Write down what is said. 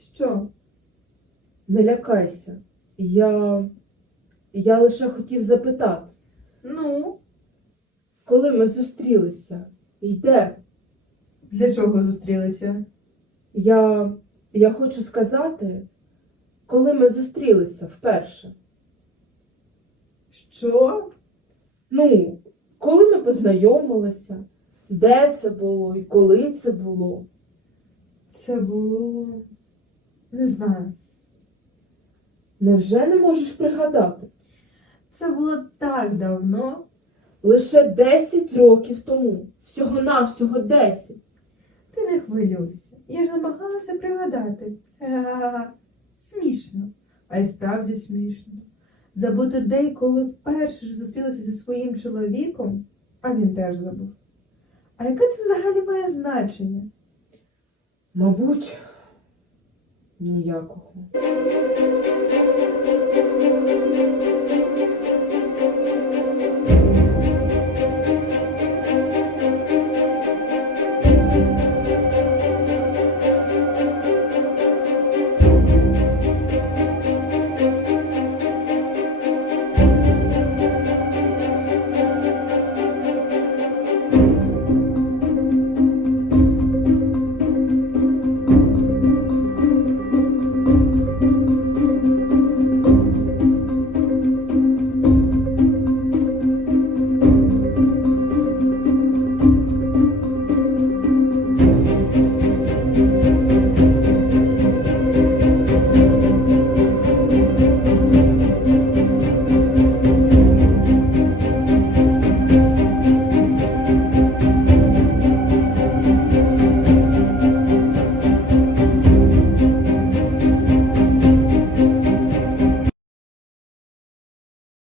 Що? Не лякайся. Я Я лише хотів запитати. Ну, коли ми зустрілися? І де? Для чого зустрілися? Я... Я хочу сказати, коли ми зустрілися вперше. Що? Ну, коли ми познайомилися, де це було і коли це було? Це було. Не знаю. Невже не можеш пригадати? Це було так давно. Лише 10 років тому. Всього-навсього 10. Ти не хвилюйся. Я ж намагалася пригадати. Смішно. А й справді смішно. Забути день, коли вперше ж зустрілася зі своїм чоловіком, а він теж забув. А яке це взагалі має значення? Мабуть, ніякого.